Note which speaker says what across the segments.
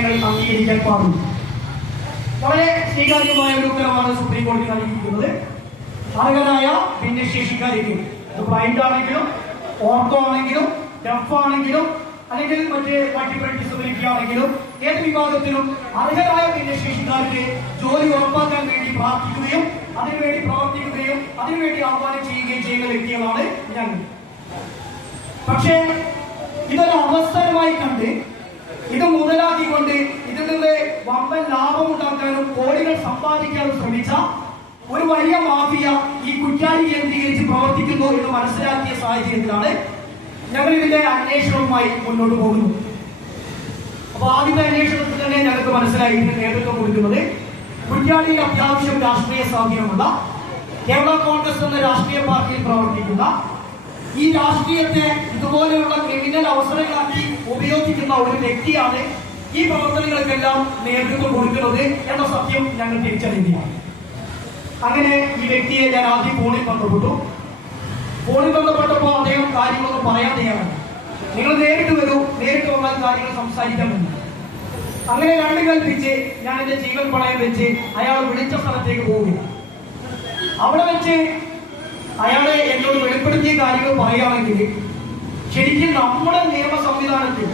Speaker 1: അഭിപ്രായങ്ങൾ അംഗീകരിക്കാൻ പാടുള്ളൂ വളരെ സ്വീകാര്യമായ ഒരു ഉത്തരവാണ് സുപ്രീം കോടതി നൽകിയിരിക്കുന്നത്. അർഹനായ ഭിന്നശേഷിക്കാർക്ക് അത് ബ്ലൈൻഡ് ആണെങ്കിലും ഓർത്തോ ആണെങ്കിലും ഡെഫ് ആണെങ്കിലും അല്ലെങ്കിൽ മറ്റ് മൾട്ടിപ്പിൾ ഡിസബിലിറ്റി ആണെങ്കിലും ഏത് വിഭാഗത്തിലും അർഹരായ ഭിന്നശേഷിക്കാർക്ക് ജോലി ഉറപ്പാക്കാൻ വേണ്ടി പ്രാർത്ഥിക്കുകയും അതിനുവേണ്ടി പ്രവർത്തിക്കുകയും അതിനുവേണ്ടി ആഹ്വാനം ചെയ്യുകയും ചെയ്യുന്ന വ്യക്തികളാണ് ഞങ്ങൾ. പക്ഷേ ഇതൊരു അവസരമായി കണ്ട് ഇത് മുതലാക്കിക്കൊണ്ട് ഇതിൽ നിന്ന് വമ്പൻ ലാഭം ഉണ്ടാക്കാനും കോടികൾ സമ്പാദിക്കാനും ശ്രമിച്ച ഒരു വലിയ മാഫിയ ഈ കുറ്റാരി കേന്ദ്രീകരിച്ച് പ്രവർത്തിക്കുന്നു എന്ന് മനസ്സിലാക്കിയ സാഹചര്യത്തിലാണ് ഞങ്ങൾ ഇതിന്റെ അന്വേഷണവുമായി മുന്നോട്ട് പോകുന്നു. അപ്പൊ ആദ്യത്തെ അന്വേഷണത്തിൽ തന്നെ ഞങ്ങൾക്ക് മനസ്സിലായി നേതൃത്വം കൊടുക്കുന്നത് കുറ്റ്യാടിയിൽ അത്യാവശ്യം രാഷ്ട്രീയ സ്വാധീനമുള്ള കേരള കോൺഗ്രസ് എന്ന രാഷ്ട്രീയ പാർട്ടിയിൽ പ്രവർത്തിക്കുന്ന ഈ രാഷ്ട്രീയത്തെ ഇതുപോലെയുള്ള ക്രിമിനൽ അവസരങ്ങളാക്കി ഉപയോഗിക്കുന്ന ഒരു വ്യക്തിയാണ് ഈ പ്രവർത്തനങ്ങൾക്കെല്ലാം നേതൃത്വം കൊടുക്കുന്നത് എന്ന സത്യം ഞങ്ങൾ തിരിച്ചറിയുകയാണ്. അങ്ങനെ ഈ വ്യക്തിയെ ഞാൻ ആദ്യം ഫോണിൽ ബന്ധപ്പെട്ടു. ഫോണിൽ ബന്ധപ്പെട്ടപ്പോൾ അദ്ദേഹം കാര്യങ്ങളൊന്നും പറയാൻ തയ്യാറാണ് നിങ്ങൾ നേരിട്ട് വരൂ നേരിട്ട് വന്നാൽ കാര്യങ്ങൾ സംസാരിക്കാമെന്ന് അങ്ങനെ രണ്ട് കൽപ്പിച്ച് ഞാൻ എന്റെ ജീവൻ പണയം വെച്ച് അയാൾ വിളിച്ച സ്ഥലത്തേക്ക് പോവുകയാണ്. അവിടെ വെച്ച് അയാളെ എന്നോട് വെളിപ്പെടുത്തിയ കാര്യങ്ങൾ പറയുകയാണെങ്കിൽ ശരിക്കും നമ്മുടെ നിയമ സംവിധാനത്തിൽ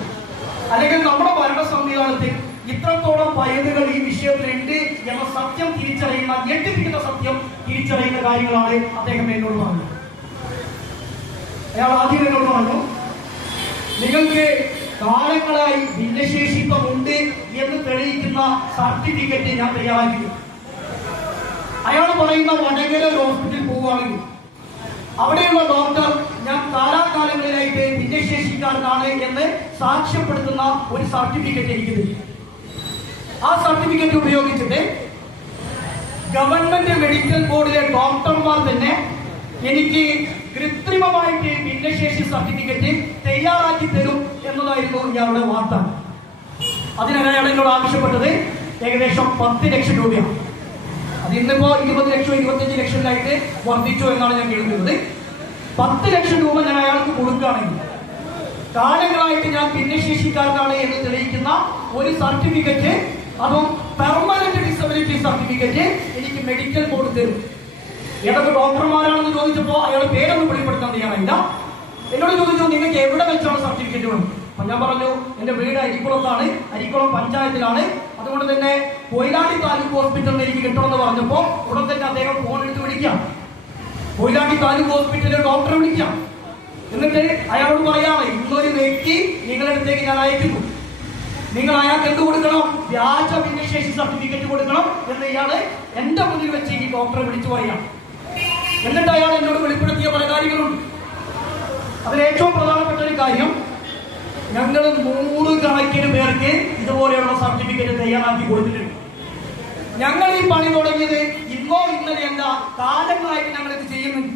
Speaker 1: അല്ലെങ്കിൽ നമ്മുടെ ഭരണ സംവിധാനത്തിൽ ഇത്രത്തോളം പയതുകൾ ഈ വിഷയത്തിലുണ്ട് എന്ന സത്യം തിരിച്ചറിയുന്ന ഞെട്ടിപ്പിക്കുന്ന സത്യം തിരിച്ചറിയുന്ന കാര്യങ്ങളാണ് അദ്ദേഹം എന്നോട് പറഞ്ഞത്. അയാൾ ആദ്യം എന്നോട് പറഞ്ഞു നിങ്ങൾക്ക് കാലങ്ങളായി ഭിന്നശേഷിത്വമുണ്ട് എന്ന് തെളിയിക്കുന്ന സർട്ടിഫിക്കറ്റ് ഞാൻ തയ്യാറാക്കി അയാൾ പറയുന്ന വടകര ഹോസ്പിറ്റലിൽ പോവുകയാണെങ്കിൽ അവിടെയുള്ള ഡോക്ടർ ഞാൻ കാലാകാലങ്ങളിലായിട്ട് ഭിന്നശേഷിക്കാരനാണ് എന്ന് സാക്ഷ്യപ്പെടുത്തുന്ന ഒരു സർട്ടിഫിക്കറ്റ് എനിക്ക് തരും ആ സർട്ടിഫിക്കറ്റ് ഉപയോഗിച്ചിട്ട് ഗവൺമെന്റ് മെഡിക്കൽ ബോർഡിലെ ഡോക്ടർമാർ തന്നെ എനിക്ക് കൃത്രിമമായിട്ട് ഭിന്നശേഷി സർട്ടിഫിക്കറ്റ് തയ്യാറാക്കി തരും എന്നതായിരുന്നു ഇയാളുടെ വാർത്ത. അതിനാണ് അയാൾ എന്നോട് ആവശ്യപ്പെട്ടത്? ഏകദേശം പത്ത് ലക്ഷം രൂപയാണ്. അത് ഇന്നിപ്പോ ഇരുപത് ലക്ഷം ഇരുപത്തഞ്ച് ലക്ഷത്തിലായിട്ട് വർദ്ധിച്ചു എന്നാണ് ഞാൻ കേൾക്കുന്നത്. പത്ത് ലക്ഷം രൂപ ഞാൻ അയാൾക്ക് കൊടുക്കുകയാണെങ്കിൽ കാലങ്ങളായിട്ട് ഞാൻ ഭിന്നശേഷിക്കാരനാണ് എന്ന് തെളിയിക്കുന്ന ഒരു സർട്ടിഫിക്കറ്റ് അതും പെർമനന്റ് ഡിസബിലിറ്റി സർട്ടിഫിക്കറ്റ് എനിക്ക് മെഡിക്കൽ ബോർഡ് തരും. ഏതൊക്കെ ഡോക്ടർമാരാണെന്ന് ചോദിച്ചപ്പോൾ അയാൾ പേരൊന്നും വെളിപ്പെടുത്താൻ തയ്യാറായില്ല. എന്നോട് ചോദിച്ചു നിങ്ങൾക്ക് എവിടെ വെച്ചാണ് സർട്ടിഫിക്കറ്റ് വേണം? അപ്പൊ ഞാൻ പറഞ്ഞു എന്റെ വീട് അരിക്കുളത്താണ്. അരിക്കുളം പഞ്ചായത്തിലാണ്. അതുകൊണ്ട് തന്നെ കൊയിലാണ്ടി താലൂക്ക് ഹോസ്പിറ്റലിൽ എനിക്ക് കിട്ടണമെന്ന് പറഞ്ഞപ്പോ ഉടൻ തന്നെ അദ്ദേഹം ഫോൺ എടുത്ത് വിളിക്കാം കൊയിലാണ്ടി താലൂക്ക് ഹോസ്പിറ്റലിലെ ഡോക്ടറെ വിളിക്കാം എന്നിട്ട് അയാളോട് പറയാം ഇന്നൊരു വ്യക്തി നിങ്ങളുടെ അടുത്തേക്ക് ഞാൻ അയക്കുന്നു. നിങ്ങൾ അയാൾക്ക് എന്ത് കൊടുക്കണം? വ്യാജ ഭിന്നശേഷി സർട്ടിഫിക്കറ്റ് കൊടുക്കണം. എന്ന് ഇയാൾ എന്റെ മുന്നിൽ വെച്ച് ഈ ഡോക്ടറെ വിളിച്ചു പറയാം എന്നിട്ട് അയാൾ എന്നോട് വെളിപ്പെടുത്തിയ പല കാര്യങ്ങളുണ്ട്. അതിൽ ഏറ്റവും പ്രധാനപ്പെട്ട ഒരു കാര്യം ഞങ്ങൾ നൂറ് കണക്കിന് പേർക്ക് ഇതുപോലെയുള്ള സർട്ടിഫിക്കറ്റ് തയ്യാറാക്കി കൊടുത്തിട്ടുണ്ട്. ഞങ്ങൾ ഈ പണി തുടങ്ങിയത് ഇന്നോ ഇന്നലെയല്ല കാലങ്ങളായിട്ട് ഞങ്ങൾ ഇത് ചെയ്യുന്നുണ്ട്.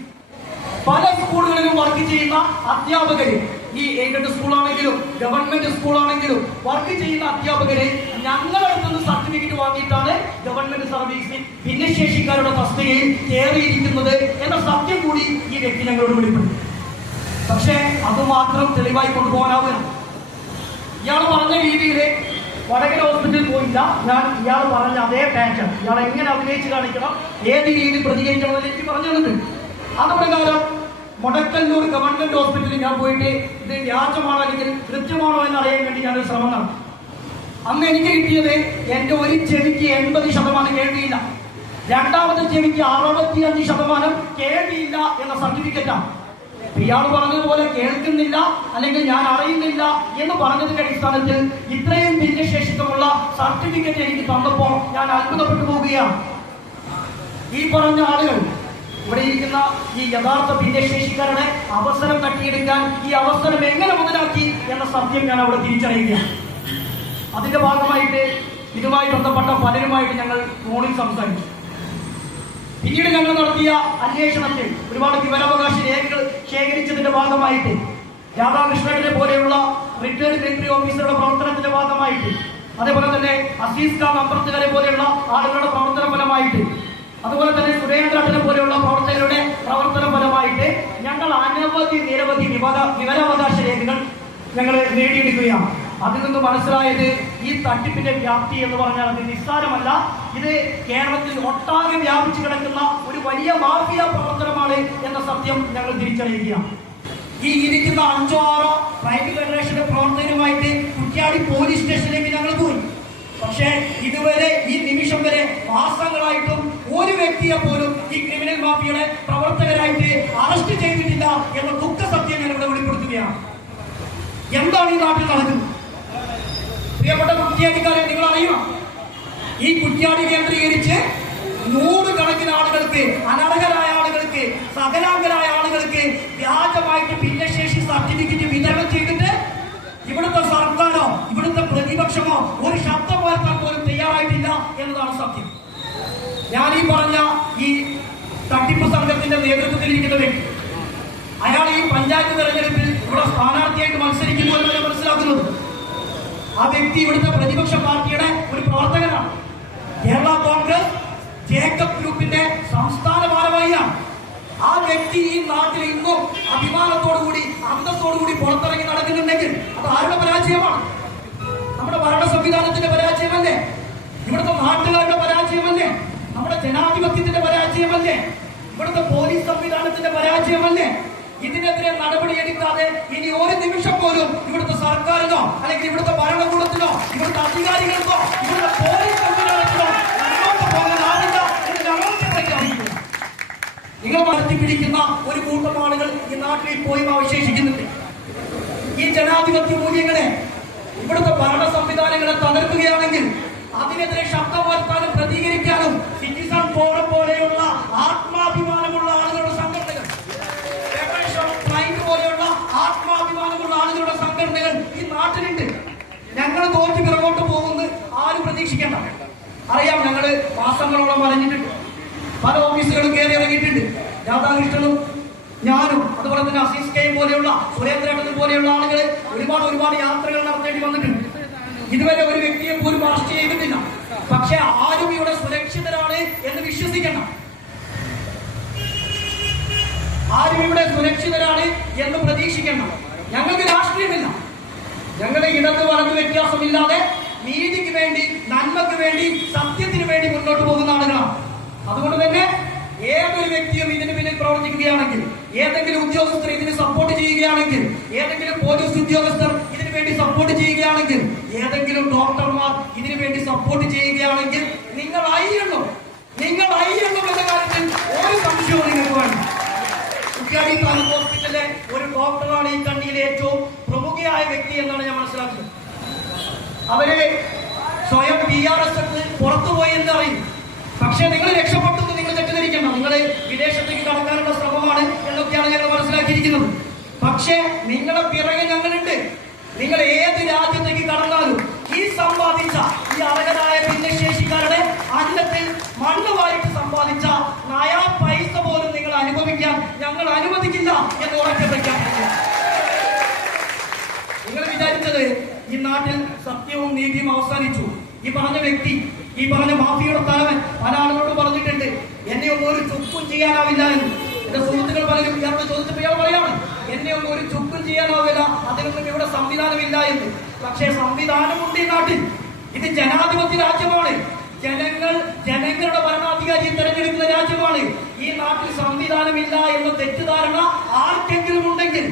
Speaker 1: പല സ്കൂളുകളിലും വർക്ക് ചെയ്യുന്ന അധ്യാപകര് ഈ എയ്ഡഡ് സ്കൂളാണെങ്കിലും ഗവൺമെന്റ് സ്കൂളാണെങ്കിലും വർക്ക് ചെയ്യുന്ന അധ്യാപകരെ ഞങ്ങളടുത്ത് നിന്ന് സർട്ടിഫിക്കറ്റ് വാങ്ങിയിട്ടാണ് ഗവൺമെന്റ് സർവീസിൽ ഭിന്നശേഷിക്കാരുടെ തസ്തികയിൽ കയറിയിരിക്കുന്നത് എന്ന സത്യം കൂടി ഈ വ്യക്തി ഞങ്ങളോട് വെളിപ്പെടുത്തി. പക്ഷേ അത് മാത്രം തെളിവായി കൊണ്ടുപോകാനാവും ഇയാൾ പറഞ്ഞ രീതിയിൽ വടകര ഹോസ്പിറ്റലിൽ പോയില്ല. ഞാൻ ഇയാൾ പറഞ്ഞ അതേ പാറ്റേൺ ഇയാൾ എങ്ങനെ അഭിനയിച്ച് കാണിക്കണം? ഏത് രീതിയിൽ പ്രതികരിക്കണം എന്ന് എനിക്ക് പറഞ്ഞു തന്നിട്ടുണ്ട് കാലം മുടക്കല്ലൂർ ഗവൺമെന്റ് ഹോസ്പിറ്റലിൽ ഞാൻ പോയിട്ട് ഇത് വ്യാജമാണോ അല്ലെങ്കിൽ കൃത്യമാണോ എന്ന് അറിയാൻ വേണ്ടി ഞാനൊരു ശ്രമം നടത്തി. അന്ന് എനിക്ക് കിട്ടിയത് എന്റെ ഒരു ചെവിക്ക് എൺപത് ശതമാനം കേൾവിയില്ല. രണ്ടാമത്തെ ചെവിക്ക് അറുപത്തിയഞ്ച് ശതമാനം കേൾവിയില്ല എന്ന സർട്ടിഫിക്കറ്റാണ് ഇയാൾ പറഞ്ഞതുപോലെ കേൾക്കുന്നില്ല അല്ലെങ്കിൽ ഞാൻ അറിയുന്നില്ല എന്ന് പറഞ്ഞതിന്റെ അടിസ്ഥാനത്തിൽ ഇത്രയും ഭിന്നശേഷിത്വമുള്ള സർട്ടിഫിക്കറ്റ് എനിക്ക് തന്നപ്പോൾ ഞാൻ അത്ഭുതപ്പെട്ടു പോവുകയാണ്. ഈ പറഞ്ഞ ആളുകൾ ഇവിടെ ഇരിക്കുന്ന ഈ യഥാർത്ഥ ഭിന്നശേഷിക്കാരുടെ അവസരം തട്ടിയെടുക്കാൻ ഈ അവസരം എങ്ങനെ മുതലാക്കി എന്ന സത്യം ഞാൻ അവിടെ തിരിച്ചറിയുകയാണ്. അതിന്റെ ഭാഗമായിട്ട് ഇതുമായി ബന്ധപ്പെട്ട പലരുമായിട്ട് ഞങ്ങൾ ഫോണിൽ സംസാരിച്ചു. പിന്നീട് ഞങ്ങൾ നടത്തിയ അന്വേഷണത്തിൽ ഒരുപാട് വിവരാവകാശ രേഖകൾ ശേഖരിച്ചതിന്റെ ഭാഗമായിട്ട് രാധാകൃഷ്ണനെ പോലെയുള്ള റിട്ടയർഡ് മിലിറ്ററി ഓഫീസറുടെ പ്രവർത്തനത്തിന്റെ ഭാഗമായിട്ട് അതേപോലെ തന്നെ അസീസ് ഖാൻ അമ്പർത്തുകാരെ പോലെയുള്ള ആളുകളുടെ പ്രവർത്തന ഫലമായിട്ട് അതുപോലെ തന്നെ സുരേന്ദ്രനെ പോലെയുള്ള പ്രവർത്തകരുടെ പ്രവർത്തന ഫലമായിട്ട് ഞങ്ങൾ അനവധി നിരവധി വിവര വിവരാവകാശ രേഖകൾ ഞങ്ങൾ നേടിയെടുക്കുകയാണ്. അതിൽ നിന്ന് മനസ്സിലായത് ഈ തട്ടിപ്പിന്റെ വ്യാപ്തി എന്ന് പറഞ്ഞാൽ അത് നിസ്സാരമല്ല. ഇത് കേരളത്തിൽ ഒട്ടാകെ വ്യാപിച്ചു കിടക്കുന്ന ഒരു വലിയ മാഫിയ പ്രവർത്തനമാണ് എന്ന സത്യം ഞങ്ങൾ തിരിച്ചറിയുകയാണ്. ഈ ഇരിക്കുന്ന അഞ്ചോ ആറോ പ്രൈവറ്റ് ഫെഡറേഷന്റെ പ്രവർത്തകരുമായിട്ട് കുറ്റ്യാടി പോലീസ് സ്റ്റേഷനിലേക്ക് ഞങ്ങൾ പോയി. പക്ഷേ ഇതുവരെ ഈ നിമിഷം വരെ മാസങ്ങളായിട്ടും ഒരു വ്യക്തിയെ പോലും ഈ ക്രിമിനൽ മാഫിയുടെ പ്രവർത്തകരായിട്ട് അറസ്റ്റ് ചെയ്തിട്ടില്ല എന്ന ദുഃഖ സത്യം ഞാൻ ഇവിടെ വെളിപ്പെടുത്തുകയാണ്. എന്താണ് ഈ നാട്ടിൽ നടക്കുന്നത്? പ്രിയപ്പെട്ട കുറ്റിയാടിക്കാരെ നിങ്ങൾ അറിയണം ഈ കുറ്റിയാടി കേന്ദ്രീകരിച്ച് നൂറുകണക്കിന് ആളുകൾക്ക് അനർഹരായ ആളുകൾക്ക് സകലാംഗരായ ആളുകൾക്ക് വ്യാജമായിട്ട് ഭിന്നശേഷി സർട്ടിഫിക്കറ്റ് വിതരണം ചെയ്തിട്ട് ഇവിടുത്തെ സർക്കാരോ ഇവിടുത്തെ പ്രതിപക്ഷമോ ഒരു ശബ്ദം ഉയർത്താൻ പോലും തയ്യാറായിട്ടില്ല എന്നതാണ് സത്യം. ഞാൻ ഈ പറഞ്ഞ ഈ തട്ടിപ്പ് സംഘത്തിന്റെ നേതൃത്വത്തിലിരിക്കുന്ന വ്യക്തി അയാൾ ഈ പഞ്ചായത്ത് തെരഞ്ഞെടുപ്പിൽ ആ വ്യക്തി ഇവിടുത്തെ പ്രതിപക്ഷ പാർട്ടിയുടെ ഒരു പ്രവർത്തകനാണ്. കേരള കോൺഗ്രസ് ജേക്കബ് ഗ്രൂപ്പിന്റെ സംസ്ഥാന ഭാരവാഹിയാണ്. ആ വ്യക്തി ഈ നാട്ടിൽ ഇന്നും അഭിമാനത്തോടുകൂടി അന്തസ്സോടുകൂടി പുറത്തിറങ്ങി നടക്കുന്നുണ്ടെങ്കിൽ അത് ആരുടെ പരാജയമാണ്? നമ്മുടെ ഭരണ സംവിധാനത്തിന്റെ പരാജയമല്ലേ? ഇവിടുത്തെ നാട്ടുകാരുടെ പരാജയമല്ലേ? നമ്മുടെ ജനാധിപത്യത്തിന്റെ പരാജയമല്ലേ? ഇവിടുത്തെ പോലീസ് സംവിധാനത്തിന്റെ പരാജയമല്ലേ? ഇതിനെതിരെ നടപടിയെടുക്കാതെ ഇനി ഒരു നിമിഷം പോലും ഇവിടുത്തെ സർക്കാരിനോ അല്ലെങ്കിൽ ഇവിടുത്തെ ഭരണകൂടത്തിനോ ഇവിടുത്തെ അധികാരികൾക്കോ ഇവിടുത്തെ പോലീസ് സംവിധാനത്തിനോ മുന്നോട്ട് പോകാൻ ആവില്ല എന്ന് ഞങ്ങൾക്ക് പ്രഖ്യാപിക്കുന്നു നിങ്ങൾ വളർത്തി ഒരു കൂട്ടം ആളുകൾ ഈ നാട്ടിൽ പോയി അവശേഷിക്കുന്നുണ്ട് ഈ ജനാധിപത്യ മൂല്യങ്ങളെ ഇവിടുത്തെ ഭരണ സംവിധാനങ്ങളെ തകർക്കുകയാണെങ്കിൽ അതിനെതിരെ ശബ്ദമുയർത്താനും പ്രതികരിക്കാനും സിറ്റിസൺ ഫോറം പോലെയുള്ള ആത്മാഭിമാനമുള്ള ആളുകളുടെ സംഘടനകൾ ഫെഡറേഷൻ ഓഫ് ക്ലൈന്റ് പോലെയുള്ള ആത്മാഭിമാനമുള്ള ആളുകളുടെ സംഘടനകൾ ഈ നാട്ടിലുണ്ട് ഞങ്ങൾ തോറ്റ് പിറകോട്ട് പോകുമെന്ന് ആരും പ്രതീക്ഷിക്കേണ്ട. അറിയാം ഞങ്ങൾ മാസങ്ങളോളം പറഞ്ഞിട്ടുണ്ട് പല ഓഫീസുകളും കയറി ഇറങ്ങിയിട്ടുണ്ട്. രാധാകൃഷ്ണനും ഞാനും അതുപോലെ തന്നെ അസീസ് കെയും പോലെയുള്ള സുരേന്ദ്രേട്ടനും പോലെയുള്ള ആളുകൾ ഒരുപാട് ഒരുപാട് യാത്രകൾ നടത്തേണ്ടി വന്നിട്ടുണ്ട്. ഇതുവരെ ഒരു വ്യക്തിയെ പോലും അറസ്റ്റ് ചെയ്തിട്ടില്ല. പക്ഷെ ആരും ഇവിടെ സുരക്ഷിതരാണ് എന്ന് വിശ്വസിക്കണം. ആരും ഇവിടെ സുരക്ഷിതരാണ് എന്ന് പ്രതീക്ഷിക്കണം. ഞങ്ങൾക്ക് രാഷ്ട്രീയമില്ല. ഞങ്ങളുടെ ഇടത് വലത് വ്യത്യാസമില്ലാതെ നീതിക്ക് വേണ്ടി നന്മക്ക് വേണ്ടി സത്യത്തിന് വേണ്ടി മുന്നോട്ട് പോകുന്ന ആളുകളാണ്. അതുകൊണ്ട് തന്നെ ഏതൊരു വ്യക്തിയും ഇതിന് പിന്നിൽ പ്രവർത്തിക്കുകയാണെങ്കിൽ ഏതെങ്കിലും ഉദ്യോഗസ്ഥർ ഇതിന് സപ്പോർട്ട് ചെയ്യുകയാണെങ്കിൽ ഏതെങ്കിലും പോലീസ് ഉദ്യോഗസ്ഥർ ഇതിനു വേണ്ടി സപ്പോർട്ട് ചെയ്യുകയാണെങ്കിൽ ഏതെങ്കിലും ഡോക്ടർമാർ ഇതിനു വേണ്ടി സപ്പോർട്ട് ചെയ്യുകയാണെങ്കിൽ നിങ്ങൾ അയ്യണം നിങ്ങൾ അയ്യണം എന്ന കാര്യത്തിൽ ഒരു സംശയവും നിങ്ങൾക്ക് വേണ്ട. കുറ്റ്യാടി താലൂക്ക് ഹോസ്പിറ്റലിലെ ഒരു ഡോക്ടറാണ് ഈ കണ്ണിയിലെ ഏറ്റവും പ്രമുഖയായ വ്യക്തി എന്നാണ് ഞാൻ മനസ്സിലാക്കുന്നത്. അവർ സ്വയം പി ആർ എസ് പുറത്തുപോയി എന്ന് പറയും പക്ഷെ നിങ്ങൾ രക്ഷപ്പെട്ടു നിങ്ങൾ തെറ്റിദ്ധരിക്കണം നിങ്ങൾ വിദേശത്തേക്ക് കടക്കാനുള്ള ശ്രമമാണ് എന്നൊക്കെയാണ് ഞങ്ങൾ മനസ്സിലാക്കിയിരിക്കുന്നത്. പക്ഷേ നിങ്ങളെ പിറകെ ഞങ്ങളുണ്ട്. നിങ്ങൾ ഏത് രാജ്യത്തേക്ക് കടന്നാലും ഈ സമ്പാദിച്ച ഈ അർഹരായ ഭിന്നശേഷിക്കാരുടെ അന്നത്തിൽ മണ്ണ് വാരിട്ട് സമ്പാദിച്ച നയാ പൈസ പോലും നിങ്ങൾ അനുഭവിക്കാൻ ഞങ്ങൾ അനുവദിക്കില്ല എന്ന് ഉറക്കെ പ്രഖ്യാപിക്കുന്നു നിങ്ങൾ വിചാരിച്ചത് ഈ നാട്ടിൽ സത്യവും നീതിയും അവസാനിച്ചു. ഈ പറഞ്ഞ വ്യക്തി ഈ പറഞ്ഞ മാഫിയുടെ തലവൻ പല ആളുകളോട് പറഞ്ഞിട്ടുണ്ട് എന്നെ ഒന്നും ഒരു ചുക്കും ചെയ്യാനാവില്ല എന്ന്. എന്റെ സുഹൃത്തുക്കൾ പലരും ഇയാളോട് ചോദിച്ചപ്പോൾ ഇയാൾ പറയാണ് എന്നെ ഒന്നും ഒരു ചുക്കും ചെയ്യാനാവില്ല അതിനൊന്നും ഇവിടെ സംവിധാനമില്ല എന്ന്. പക്ഷേ സംവിധാനമുണ്ട് ഈ നാട്ടിൽ. ഇത് ജനാധിപത്യ രാജ്യമാണ്. ജനങ്ങൾ ജനങ്ങളുടെ ഭരണാധികാരിയെ തെരഞ്ഞെടുക്കുന്ന രാജ്യമാണ്. ഈ നാട്ടിൽ സംവിധാനമില്ല എന്ന തെറ്റിദ്ധാരണ ആർക്കെങ്കിലും ഉണ്ടെങ്കിൽ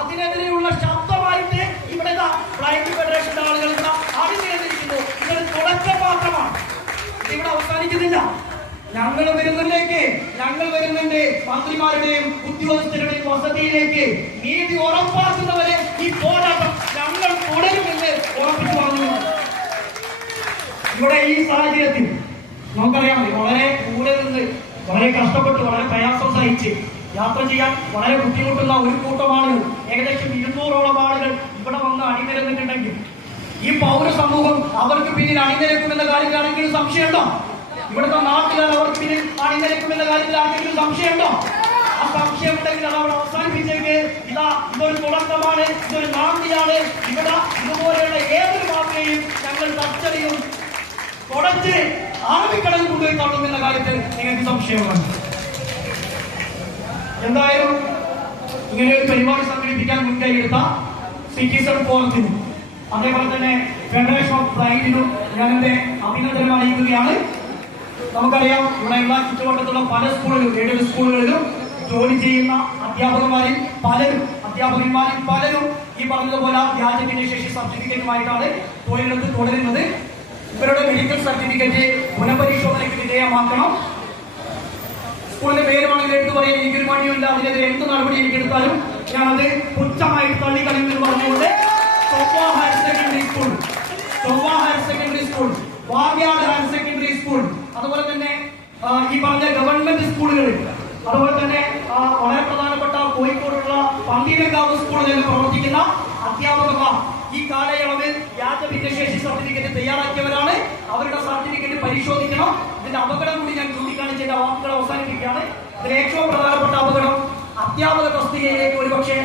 Speaker 1: അതിനെതിരെയുള്ള ശബ്ദമായിട്ട് ഇവിടെ ഇതാ ബ്ലൈൻഡ് ഫെഡറേഷന്റെ ആളുകൾ ഇവിടെ അണിനിരന്നിരിക്കുന്നു ഇതൊരു തുടക്കം മാത്രമാണ് ഇത് ഇവിടെ അവസാനിക്കുന്നില്ല. ഞങ്ങൾ വരുന്നതിലേക്ക് ഞങ്ങൾ വരുന്നുണ്ട് മന്ത്രിമാരുടെയും ഉദ്യോഗസ്ഥരുടെയും വസതിയിലേക്ക് നീതി ഉറപ്പാക്കുന്നവരെ ഈ പോരാട്ടം ഞങ്ങൾ തുടരുമെന്ന് ഉറപ്പിച്ചു പറഞ്ഞു ഇവിടെ ഈ സാഹചര്യത്തിൽ നമുക്കറിയാം വളരെ കൂടെ നിന്ന് വളരെ കഷ്ടപ്പെട്ട് വളരെ പ്രയാസം സഹിച്ച് യാത്ര ചെയ്യാൻ വളരെ ബുദ്ധിമുട്ടുന്ന ഒരു കൂട്ടമാണ് ഏകദേശം ഇരുന്നൂറോളം ആളുകൾ ഇവിടെ വന്ന് അണിനിരന്നിട്ടുണ്ടെങ്കിൽ. ഈ പൗര സമൂഹം അവർക്ക് പിന്നിൽ അണിനിരക്കുമെന്ന കാര്യത്തിൽ സംശയമുണ്ടോ? ഇവിടുത്തെ നാട്ടുകാർ അവർക്ക് പിന്നിൽ അണിനിരക്കുമെന്ന കാര്യത്തിൽ സംശയമുണ്ടോ? ആ സംശയം ഉണ്ടെങ്കിൽ അത് അവിടെ അവസാനിപ്പിച്ചേക്ക്. ഇതാ ഇതൊരു തുടക്കമാണ് ഇതൊരു നാന്തിയാണ്. ഇവിടെ ഇതുപോലെയുള്ള ഏതൊരു വാർത്തയും ഞങ്ങൾ തച്ചടിയും തുടച്ച് ആർമിക്കടൽ കൊണ്ടുപോയി തള്ളുമെന്ന കാര്യത്തിൽ നിങ്ങൾക്ക് സംശയമാണ് എന്തായാലും ഇങ്ങനെ ഒരു പരിപാടി സംഘടിപ്പിക്കാൻ മുൻകൈ എടുത്ത സിറ്റിസൺ ഫോറത്തിന് അതേപോലെ തന്നെ ഫെഡറേഷൻ ഓഫ് ബ്ലൈൻഡിനും ഞാൻ എന്റെ അഭിനന്ദനം അറിയിക്കുകയാണ്. നമുക്കറിയാം ഇവിടെയുള്ള ചുറ്റുവട്ടത്തുള്ള പല സ്കൂളുകളിലും എയ്ഡഡ് സ്കൂളുകളിലും ജോലി ചെയ്യുന്ന അധ്യാപകന്മാരിൽ പലരും അധ്യാപകന്മാരിൽ പലരും ഈ പറഞ്ഞതുപോലെ വ്യാജ ശേഷി സർട്ടിഫിക്കറ്റുമായിട്ടാണ് തൊഴിലെടുത്ത് തുടരുന്നത്. ഇവരുടെ മെഡിക്കൽ സർട്ടിഫിക്കറ്റ് പുനഃപരിശോധനയ്ക്ക് വിധേയമാക്കണം. സ്കൂളിന്റെ പേര് വേണമെങ്കിൽ എടുത്തു പറയാൻ എനിക്കൊരു മടിയുമില്ല. അതിനെതിരെ എന്ത് നടപടി എനിക്ക് എടുത്താലും ഞാനത് പുച്ഛമായിട്ട് തള്ളിക്കളയുമെന്ന് പറഞ്ഞുകൊണ്ട് Chovva higher secondary school Chovva higher secondary school വാഗ്യാട് higher secondary school അതുപോലെ തന്നെ ഈ പറഞ്ഞ ഗവൺമെന്റ് സ്കൂളുകൾ അതുപോലെ തന്നെ വളരെ പ്രധാനപ്പെട്ട കോഴിക്കോടുള്ള പന്തീരങ്കാവ് സ്കൂളിൽ പ്രവർത്തിക്കുന്ന അധ്യാപകന്മാർ ഈ കാലയളവിൽ വ്യാജ ഭിന്നശേഷി സർട്ടിഫിക്കറ്റ് തയ്യാറാക്കിയവരാണ്. അവരുടെ സർട്ടിഫിക്കറ്റ് പരിശോധിക്കണം. ഇതിന്റെ അപകടം കൂടി ഞാൻ ചൂണ്ടിക്കാണിച്ചതിന്റെ വാക്കുകൾ അവസാനിപ്പിക്കുകയാണ്. ഇതിൽ ഏറ്റവും പ്രധാനപ്പെട്ട അപകടം അധ്യാപക തസ്തികയിലേക്ക് ഒരുപക്ഷെ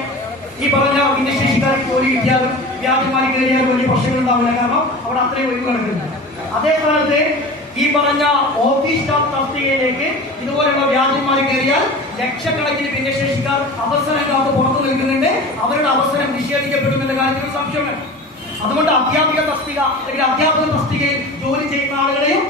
Speaker 1: ഈ പറഞ്ഞ ഭിന്നശേഷിക്കാർക്ക് ജോലി കിട്ടിയാലും വ്യാജമാരി കയറിയാലും വലിയ പ്രശ്നങ്ങൾ ഉണ്ടാവില്ല. കാരണം അവിടെ അത്രയും ഒഴിവ് കിടക്കുന്നുണ്ട് അതേ സ്ഥാനത്ത് ഈ പറഞ്ഞ ഓഫീസ് സ്റ്റാഫ് തസ്തികയിലേക്ക് ഇതുപോലെയുള്ള വ്യാജന്മാർ കയറിയാൽ ലക്ഷക്കണക്കിന് ഭിന്നശേഷിക്കാർ അവസരം പുറത്തു നിൽക്കുന്നുണ്ട്. അവരുടെ അവസരം നിഷേധിക്കപ്പെടുമെന്ന കാര്യത്തിൽ സംശയമാണ് സംശയമുണ്ട്. അതുകൊണ്ട് അധ്യാപിക തസ്തിക അല്ലെങ്കിൽ അധ്യാപക തസ്തികയിൽ ജോലി ചെയ്യുന്ന ആളുകളെയും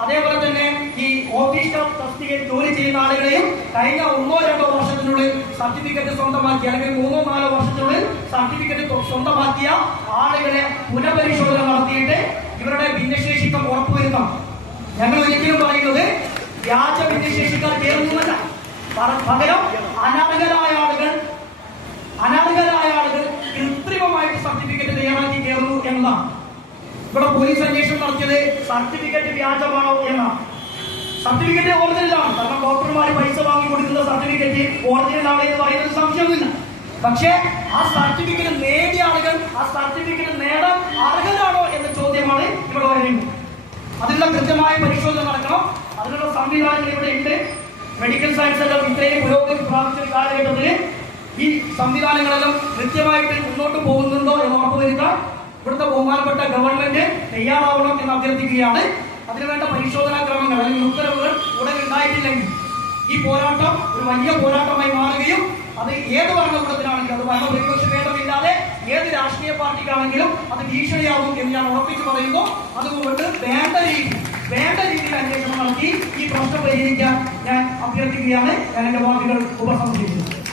Speaker 1: അതേപോലെ തന്നെ ഈ ഓഫീസ് തസ്തികയിൽ ജോലി ചെയ്യുന്ന ആളുകളെയും കഴിഞ്ഞ ഒന്നോ രണ്ടോ വർഷത്തിനുള്ളിൽ സർട്ടിഫിക്കറ്റ് സ്വന്തമാക്കി അല്ലെങ്കിൽ മൂന്നോ നാലോ വർഷത്തിനുള്ളിൽ സർട്ടിഫിക്കറ്റ് സ്വന്തമാക്കിയ ആളുകളെ പുനഃപരിശോധന നടത്തിയിട്ട് ഇവരുടെ ഭിന്നശേഷിത്വം ഉറപ്പുവരുത്തണം. ഞങ്ങൾ ഒരിക്കലും പറയുന്നത് വ്യാജ ഭിന്നശേഷിക്കാർ ചേർന്നുമല്ല പക- പകരം അനർഹരായ ആളുകൾ അനർഹരായ ആളുകൾ കൃത്രിമമായിട്ട് സർട്ടിഫിക്കറ്റ് തയ്യാറാക്കി കയറുന്നു എന്നതാണ് ഇവിടെ പോലീസ് അന്വേഷണം നടത്തിയത് സർട്ടിഫിക്കറ്റ് വ്യാജമാണോ എന്നാണ്. സർട്ടിഫിക്കറ്റ് ഓറിജിനലാണ് കാരണം ഡോക്ടർമാർ പൈസ വാങ്ങി കൊടുക്കുന്ന സർട്ടിഫിക്കറ്റ് ഒറിജിനലാണ് എന്ന് പറയുന്നത് സംശയമൊന്നുമില്ല. പക്ഷേ ആ സർട്ടിഫിക്കറ്റ് നേടിയ ആളുകൾ ആ സർട്ടിഫിക്കറ്റ് നേടാൻ അർഹരാണോ എന്ന ചോദ്യമാണ് ഇവിടെ വരുന്നത് അതിനുള്ള കൃത്യമായ പരിശോധന നടക്കണം. അതിനുള്ള സംവിധാനങ്ങൾ ഇവിടെ ഉണ്ട്. മെഡിക്കൽ സയൻസ് എല്ലാം ഇത്രയും പുരോഗതി പ്രാപിച്ച ഒരു കാലഘട്ടത്തിൽ ഈ സംവിധാനങ്ങളെല്ലാം കൃത്യമായിട്ട് മുന്നോട്ട് പോകുന്നുണ്ടോ എന്ന് ഉറപ്പുവരുത്താൻ ഇവിടുത്തെ ബഹുമാനപ്പെട്ട ഗവൺമെന്റ് തയ്യാറാവണം എന്ന് അഭ്യർത്ഥിക്കുകയാണ്. അതിനുവേണ്ട പരിശോധനാ ക്രമങ്ങൾ അല്ലെങ്കിൽ ഉത്തരവുകൾ ഉടൻ ഉണ്ടായിട്ടില്ലെങ്കിൽ ഈ പോരാട്ടം ഒരു വലിയ പോരാട്ടമായി മാറുകയും അത് ഏത് ഭരണകൂടത്തിനാണെങ്കിലും അത് ഭരണപ്രതിപക്ഷ ഭേദമില്ലാതെ ഏത് രാഷ്ട്രീയ പാർട്ടിക്കാണെങ്കിലും അത് ഭീഷണിയാകും എന്ന് ഞാൻ ഉറപ്പിച്ചു പറയുന്നു. അതുകൊണ്ട് വേണ്ട രീതി വേണ്ട രീതിയിൽ അന്വേഷണം നടത്തി ഈ പ്രശ്നം പരിഹരിക്കാൻ ഞാൻ അഭ്യർത്ഥിക്കുകയാണ്. ഞാൻ എന്റെ വാക്കുകൾ ഉപസംഹരിക്കുന്നത്